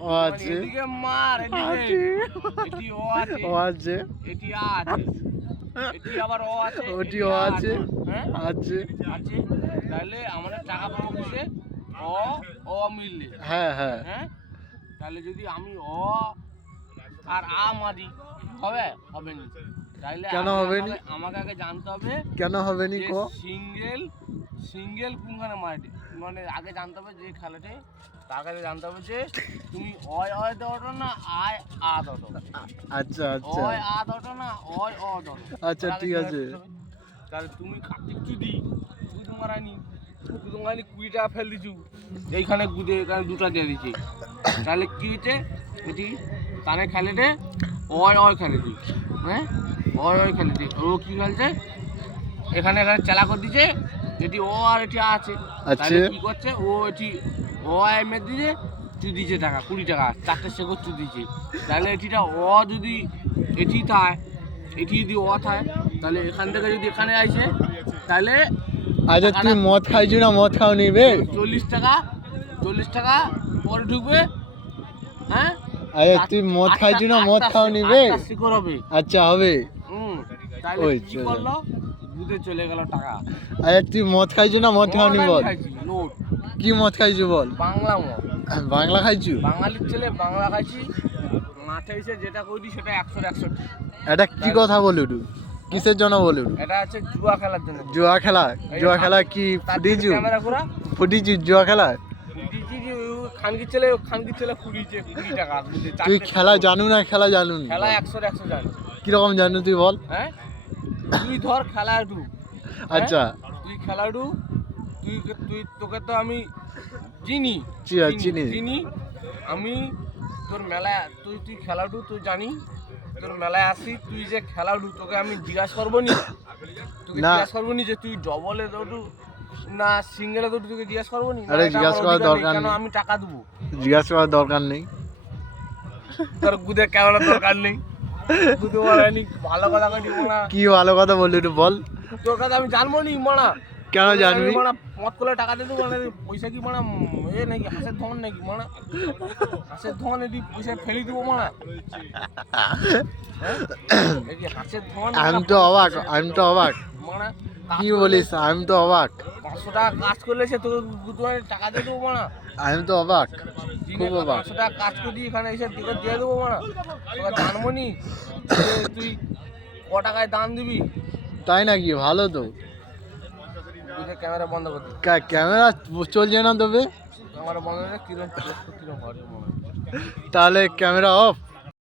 ও আছে। মার এটি ও আছে। ও আছে। এটি আছে। এটি আবার ও আছে। ওটি ও আছে। হ্যাঁ? আছে। আছে। তাহলে আমরা টাকা পাবো কিসে অ ও মিললে। হ্যাঁ হ্যাঁ। হ্যাঁ? তাহলে যদি আমি অ আর আ মারি হবে? হবে না। কেন হবে নি? আমাকে- আগে জানতে হবে কেন হবে নি কো? সিঙ্গেল সিঙ্গেল কোনখানে মারটি মানে আগে জানতে হবে যে খেলাতে তার কাছে জানতে হবে যে তুমি অয় অয় দটো না আয় আ দটো আচ্ছা আচ্ছা। অয় আ দটো না অয় অ দটো আচ্ছা, ঠিক আছে। তাহলে তুমি কার্তিক চুদি চুদি মারানি চুদি মারানি কুড়ি টাকা ফেল দিছু। এইখানে গুদে এখানে দুটা দিয়ে দিচ্ছি তাহলে কি হচ্ছে এটি তানে খেলেটে অয় অয় খেলেছি হ্যাঁ? অয় অয় খেলেছি ও কি খেলছে? এখানে এখানে চালা করে দিছে এটি ও আর এটি আছে। তাহলে কি করছে? ও এটি ও আয় মেরে দিছে চু দিছে টাকা কুড়ি টাকা চারটে শেকড় চু দিছে তাহলে এটিটা ও যদি এটি থায় এটি যদি ও থায় তাহলে এখান থেকে যদি এখানে আইছে তাহলে আচ্ছা তুই মদ খাইছু না মদ খাও নিবে চল্লিশ টাকা চল্লিশ টাকা পরে ঢুকবে। হ্যাঁ? আচ্ছা তুই মদ খাইছু না মদ খাও নিবে আচ্ছা হবে। ওই কি করল? দুধে চলে গেল টাকা। তুই মদ খাইছু না? মদ বল। কি মদ খাইছু বল? বাংলা মদ। বাংলা খাইছু? বাঙালির ছেলে বাংলা খাইছি। মাঠে এসে যেটা করি সেটা একশো একষট্টি। এটা কি কথা কিসের জন্য বলুডু? এটা হচ্ছে জুয়া খেলার জন্য। জুয়া খেলা? জুয়া খেলা কি তার ফুটিছু ফুটিছু জুয়া খেলা? ছেলে ছেলে কুড়ি টাকা। তুই খেলা জানু না খেলা জানু খেলা একশো একশো জানি। কীরকম জানু তুই বল? হ্যাঁ? তুই ধর খেলাডু। আচ্ছা। তুই খেলাডু তুই তুই তোকে তো আমি চিনি। চিনি। চিনি। আমি তোর মেলায় তুই তুই খেলাডু তুই জানি। তোর মেলায় আসি তুই যে খেলাডু তোকে আমি জিজ্ঞাসা করব নি? তোকে না। জিজ্ঞাসা করব নি যে তুই ডবলে দৌড়ু না সিঙ্গেলে দৌড়ু তোকে জিজ্ঞাসা করব নি? আরে জিজ্ঞাসা করার দরকার নেই। আমি টাকা দেবো? জিজ্ঞাসা করার দরকার নেই। তোর গুদে ক্যামেরা দরকার নেই? ভালো কথা কি ভালো কথা বললি একটু বল। তোর কাছে আমি জানব নি মানা। কেন জানবি? মানা মত করে টাকা দিয়ে দেবো মানে পয়সা কি মানা এ নাকি হাসের ধন নাকি মানা? হাসের ধন এটি পয়সা ফেলে দেবো মানা। হ্যাঁ? হাসের ধন আমি তো অবাক আমি তো অবাক। মানা কি বলিস আমি তো অবাক। পাঁচশো টাকা কাজ করলে সে তোমার টাকা দিয়ে দেবো মানা আমি তো অবাক দিনে খুব অবাক। পাঁচশো টাকা কাজ করে দিয়ে এখানে এসে তোকে দিয়ে দেবো মানা তোকে জানব নি তুই ক টাকায় দাম দিবি? তাই নাকি? ভালো তো। ক্যামেরা বন্ধ করে দিবি কা- ক্যামেরা চলছে না তবে? ক্যামেরা বন্ধ করে কিরম তাহলে ক্যামেরা অফ।